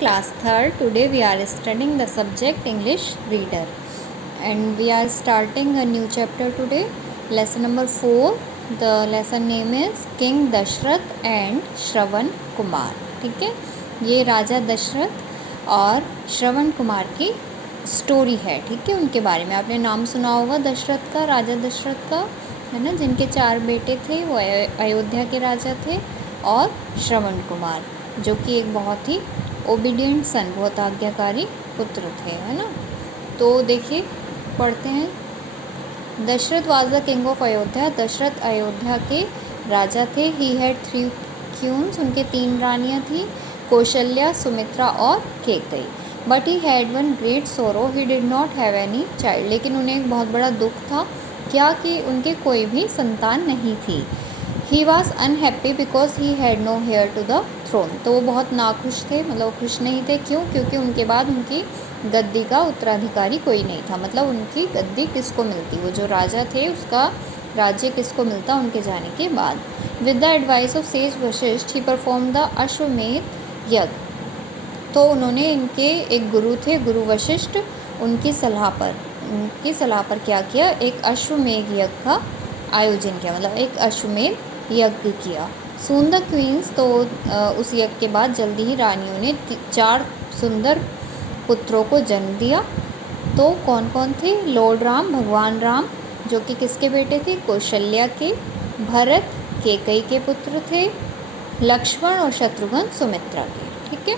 class 3rd. Today we are studying the subject English Reader, and we are starting a new chapter today. Lesson number 4. The lesson name is King Dashrath and Shravan Kumar. ठीक है, ये राजा दशरथ और श्रवण कुमार की story है. ठीक है, उनके बारे में आपने नाम सुना होगा दशरथ का, राजा दशरथ का, है ना, जिनके 4 बेटे थे. वो अयोध्या के राजा थे. और श्रवण कुमार जो कि एक बहुत ही ओबीडियंट सन, बहुत आज्ञाकारी पुत्र थे, है ना. तो देखिए, पढ़ते हैं. Dasharatha was the king of Ayodhya. Dasharatha Ayodhya के राजा थे. He had 3 queens. उनके 3 रानियाँ थी, कौशल्या, सुमित्रा और Kaikeyi. But he had one great sorrow. He did not have any child. लेकिन उन्हें एक बहुत बड़ा दुख था, क्या कि उनके कोई भी संतान नहीं थी. He was unhappy because he had no heir to the throne. तो वो बहुत नाखुश थे, मतलब खुश नहीं थे. क्यों? क्योंकि उनके बाद उनकी गद्दी का उत्तराधिकारी कोई नहीं था. मतलब उनकी गद्दी किसको मिलती, वो जो राजा थे उसका राज्य किसको मिलता उनके जाने के बाद. With the advice of says Vashishtha he perform the अश्वमेध यज्ञ. तो उन्होंने, इनके एक गुरु थे, गुरु वशिष्ठ, उनकी सलाह पर क्या किया, एक अश्वमेध यज्ञ का आयोजन किया. मतलब एक अश्वमेध यज्ञ किया. Soon the queens. तो उस यज्ञ के बाद जल्दी ही रानियों ने 4 सुंदर पुत्रों को जन्म दिया. तो कौन कौन थे? लॉर्ड राम, भगवान राम, जो कि किसके बेटे थे? कौशल्या के. भरत कैकेयी के पुत्र थे. लक्ष्मण और शत्रुघ्न सुमित्रा के. ठीक है.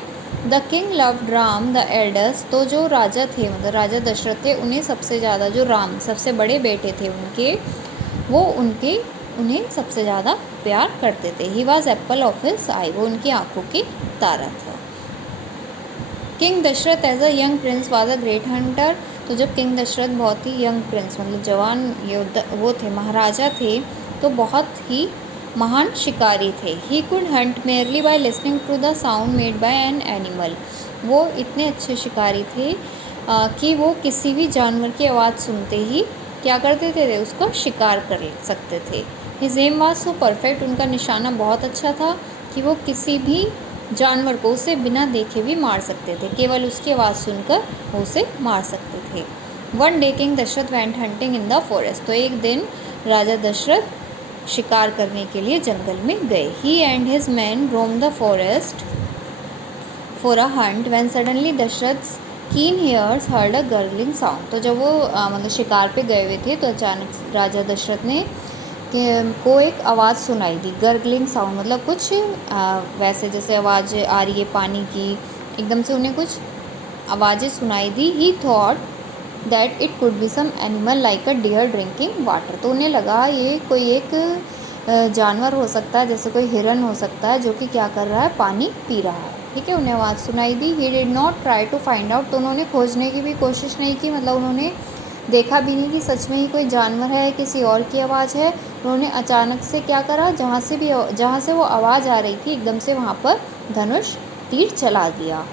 The king loved Ram the elders. तो जो राजा थे, मतलब राजा दशरथ थे, उन्हें सबसे ज़्यादा, जो राम सबसे बड़े बेटे थे उनके, वो उन्हें सबसे ज़्यादा प्यार करते थे. He was apple of his eye. वो उनकी आंखों की तारा था. King Dasharatha as a young prince was a great hunter. तो जब किंग दशरथ बहुत ही यंग प्रिंस, मतलब जवान योद्धा वो थे, महाराजा थे, तो बहुत ही महान शिकारी थे. He could hunt merely by listening to the sound made by an animal. वो इतने अच्छे शिकारी थे कि वो किसी भी जानवर की आवाज़ सुनते ही क्या करते थे, उसको शिकार कर सकते थे. His aim was so perfect. उनका निशाना बहुत अच्छा था कि वो किसी भी जानवर को उसे बिना देखे भी मार सकते थे. केवल उसकी आवाज़ सुनकर वो उसे मार सकते थे. One day king Dasharath went hunting in the forest. तो एक दिन राजा दशरथ शिकार करने के लिए जंगल में गए. He and his man roam the forest for a hunt when suddenly Dasharatha keen ears heard a gargling sound. तो जब वो मतलब शिकार पे गए हुए थे, तो अचानक राजा दशरथ ने को एक आवाज़ सुनाई दी. गर्गलिंग साउंड मतलब कुछ वैसे जैसे आवाज़ आ रही है पानी की, एकदम से उन्हें कुछ आवाज़ें सुनाई दी. He thought that it could be some animal like a deer drinking water. तो उन्हें लगा ये कोई एक जानवर हो सकता है, जैसे कोई हिरन हो सकता है, जो कि क्या कर रहा है, पानी पी रहा है. ठीक है, उन्हें आवाज़ सुनाई दी. He did not try to find out. तो उन्होंने खोजने की भी कोशिश नहीं की, मतलब उन्होंने देखा भी नहीं कि सच में ही कोई जानवर है, किसी और की आवाज़ है. उन्होंने अचानक से क्या करा, जहाँ से वो आवाज़ आ रही थी, एकदम से वहाँ पर धनुष तीर चला दिया.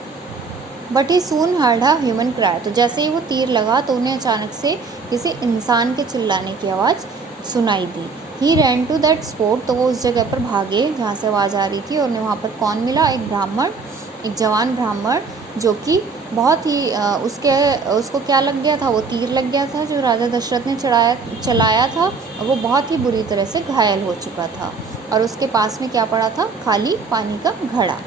But he soon heard a human cry. तो जैसे ही वो तीर लगा, तो उन्हें अचानक से किसी इंसान के चिल्लाने की आवाज़ सुनाई दी. ही रैन टू दैट स्पॉट. तो वो उस जगह पर भागे जहाँ से आवाज़ आ रही थी. और उन्हें वहाँ पर कौन मिला? एक ब्राह्मण, एक जवान ब्राह्मण, जो कि बहुत ही उसको क्या लग गया था, वो तीर लग गया था जो राजा दशरथ ने चलाया था. और वो बहुत ही बुरी तरह से घायल हो चुका था. और उसके पास में क्या पड़ा था? खाली पानी का घड़ा.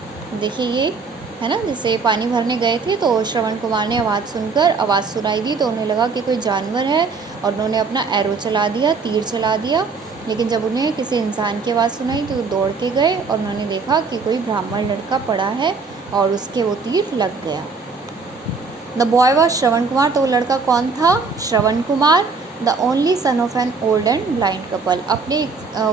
देखिए, ये है ना, जैसे पानी भरने गए थे, तो श्रवण कुमार ने आवाज़ सुनकर आवाज़ सुनाई दी, तो उन्हें लगा कि कोई जानवर है, और उन्होंने अपना एरो चला दिया, तीर चला दिया. लेकिन जब उन्हें किसी इंसान की आवाज़ सुनाई, तो वो दौड़ के गए और उन्होंने देखा कि कोई ब्राह्मण लड़का पड़ा है, और उसके वो तीर लग गया. The boy was Shravan Kumar. तो वो लड़का कौन था? Shravan Kumar. The only son of an old and blind couple.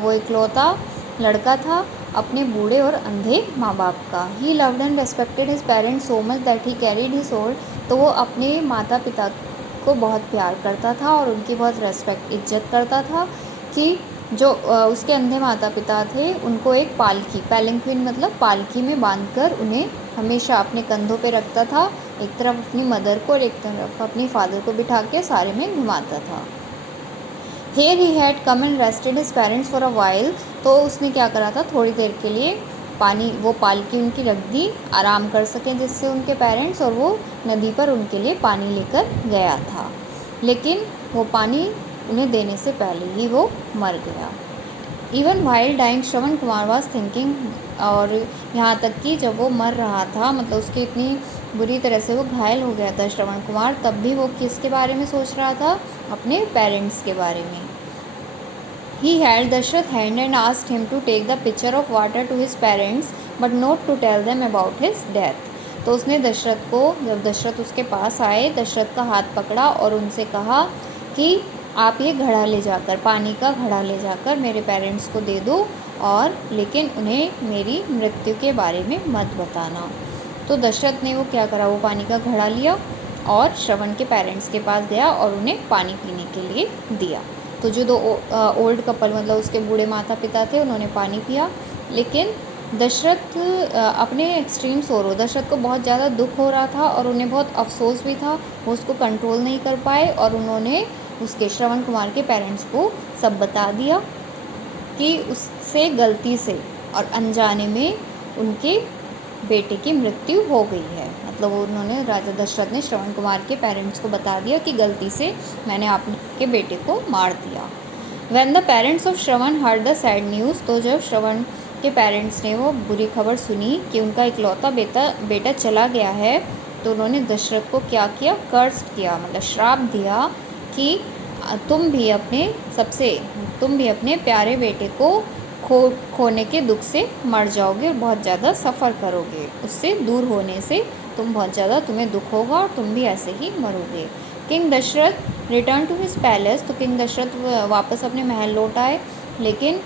वो इकलौता लड़का था अपने बूढ़े और अंधे माँ बाप का. He loved and respected his parents so much that he carried his soul. तो वो अपने माता पिता को बहुत प्यार करता था और उनकी बहुत रेस्पेक्ट, इज्जत करता था, कि जो उसके अंधे माता पिता थे, उनको एक पालकी, पैलिंक्विन मतलब पालकी में बांधकर उन्हें हमेशा अपने कंधों पे रखता था. एक तरफ अपनी मदर को और एक तरफ अपने फादर को बिठा के सारे में घुमाता था. Here he had come and rested his parents for a while. तो उसने क्या करा था, थोड़ी देर के लिए पानी वो पालकी उनकी रख दी आराम कर सकें जिससे उनके पेरेंट्स, और वो नदी पर उनके लिए पानी लेकर गया था, लेकिन वो पानी उन्हें देने से पहले ही वो मर गया। Even while dying Shravan Kumar was thinking, और यहाँ तक कि जब वो मर रहा था, मतलब उसकी इतनी बुरी तरह से वो घायल हो गया था श्रवण कुमार, तब भी वो किसके बारे में सोच रहा था? अपने पेरेंट्स के बारे में। He held Dashrath's hand and asked him to take the pitcher of water to his parents, but not to tell them about his death. तो उसने दशरथ को, जब दशरथ उसके पास आए, दशरथ का हाथ पकड़ा और उनसे कहा कि आप ये घड़ा ले जाकर, पानी का घड़ा ले जाकर मेरे पेरेंट्स को दे दो, और लेकिन उन्हें मेरी मृत्यु के बारे में मत बताना। तो दशरथ ने वो क्या करा, वो पानी का घड़ा लिया और श्रवण के पेरेंट्स के पास गया और उन्हें पानी पीने के लिए दिया। तो जो दो ओल्ड कपल, मतलब उसके बूढ़े माता पिता थे, उन्होंने पानी पिया, लेकिन दशरथ अपने एक्सट्रीम सोरो, दशरथ को बहुत ज़्यादा दुख हो रहा था और उन्हें बहुत अफसोस भी था, वो उसको कंट्रोल नहीं कर पाए, और उन्होंने उसके श्रवण कुमार के पेरेंट्स को सब बता दिया कि उससे गलती से और अनजाने में उनके बेटे की मृत्यु हो गई है। मतलब उन्होंने, राजा दशरथ ने श्रवण कुमार के पेरेंट्स को बता दिया कि गलती से मैंने आपके बेटे को मार दिया। When the parents of Shravan heard the sad news, तो जब श्रवण के पेरेंट्स ने वो बुरी खबर सुनी कि उनका इकलौता बेटा चला गया है, तो उन्होंने दशरथ को क्या किया? कर्स्ड किया, मतलब श्राप दिया कि तुम भी अपने प्यारे बेटे को खोने के दुख से मर जाओगे और बहुत ज़्यादा सफ़र करोगे, उससे दूर होने से तुम्हें दुख होगा और तुम भी ऐसे ही मरोगे। King Dasharatha return to his palace, तो किंग दशरथ वापस अपने महल लौट आए, लेकिन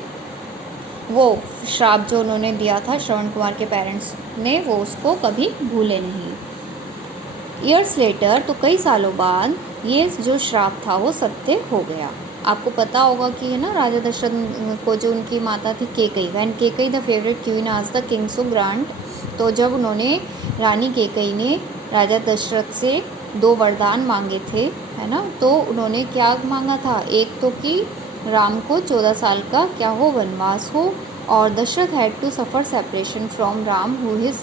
वो श्राप जो उन्होंने दिया था श्रवण कुमार के पेरेंट्स ने, वो उसको कभी भूले नहीं। ईयर्स लेटर, तो कई सालों बाद ये जो श्राप था वो सत्य हो गया। आपको पता होगा कि है ना, राजा दशरथ को जो उनकी माता थी Kaikeyi, when Kaikeyi the favourite queen आज द किंग सो ग्रांट, तो जब उन्होंने, रानी केकई ने राजा दशरथ से 2 वरदान मांगे थे, है ना, तो उन्होंने क्या मांगा था? एक तो कि राम को 14 साल का क्या हो, वनवास हो, और Dasharatha had to suffer separation from Ram who his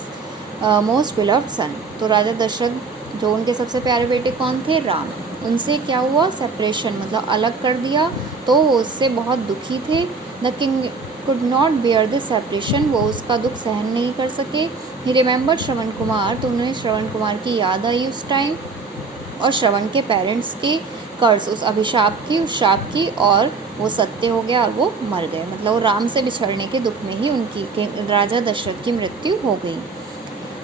most beloved son. तो राजा दशरथ, जो उनके सबसे प्यारे बेटे कौन थे? राम, उनसे क्या हुआ? सेपरेशन, मतलब अलग कर दिया, तो वो उससे बहुत दुखी थे। The king could not bear this separation, वो उसका दुख सहन नहीं कर सके। ही रिमेंबर श्रवण कुमार, तो उन्हें श्रवण कुमार की याद आई उस टाइम, और श्रवण के पेरेंट्स की कर्ज, उस अभिशाप की, उस शाप की, और वो सत्य हो गया और वो मर गए। मतलब वो राम से बिछड़ने के दुख में ही उनकी, राजा दशरथ की मृत्यु हो गई।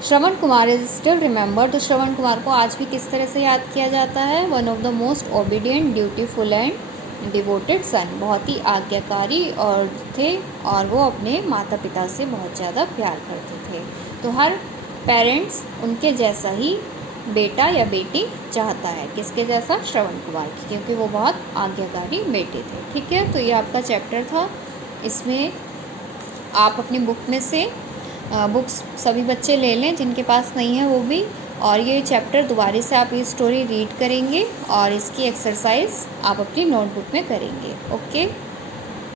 Shravan Kumar is still remember, तो श्रवण कुमार को आज भी किस तरह से याद किया जाता है? One of the most obedient, dutiful and devoted son, बहुत ही आज्ञाकारी और थे, और वो अपने माता पिता से बहुत ज़्यादा प्यार करते थे। तो हर पेरेंट्स उनके जैसा ही बेटा या बेटी चाहता है, किसके जैसा? श्रवण कुमार की, क्योंकि वो बहुत आज्ञाकारी बेटे थे। ठीक है, तो ये आपका चैप्टर था। इसमें आप अपनी बुक में से बुक्स सभी बच्चे ले लें, जिनके पास नहीं है वो भी, और ये चैप्टर दोबारा से आप ये स्टोरी रीड करेंगे और इसकी एक्सरसाइज आप अपनी नोटबुक में करेंगे। ओके।